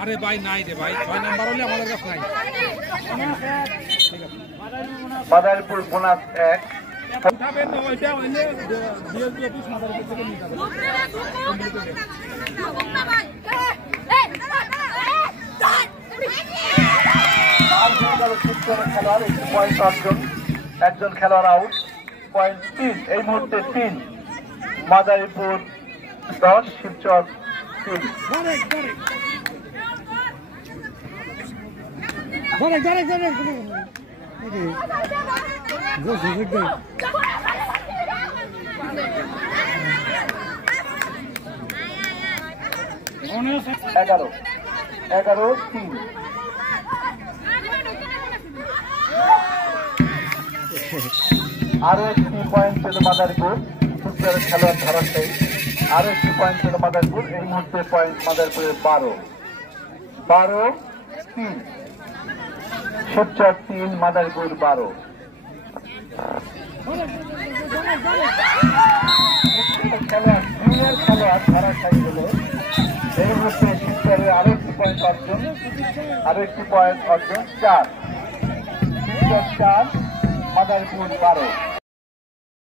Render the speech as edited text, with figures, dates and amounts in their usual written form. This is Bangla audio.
আরে ভাই নাই রে ভাই, 6 নাম্বার হলে আমাদের কাছে নাই। মাদারীপুর বোনাস 1 উঠাবেন না, ওইটা হইলে ডিএলপি অফিস মাদারীপুর থেকে নিয়ে যাবেন। খেলোয়াড় 1 পয়েন্ট অর্জন, একজন খেলোয়াড় আউট। পয়েন্ট 3 এই মুহূর্তে 3 মাদারীপুর 10 শিবচর 3। এগারো 3 আরো একটি পয়েন্ট পেল মাদারীপুর। শিবচরের খেলোয়াড় ধরাশায়ী, আরো একটি পয়েন্ট পেল মাদারীপুর। এই মুহূর্তে পয়েন্ট মাদারীপুরের 12-3 শিবচর 3 মাদারীপুর 12। খেলোয়াড় ধরাশায়ী হলো। এই মুহূর্তে শিবচরের আরো একটি পয়েন্ট অর্জন, 4 শিবচর 4 মাদারীপুর 12।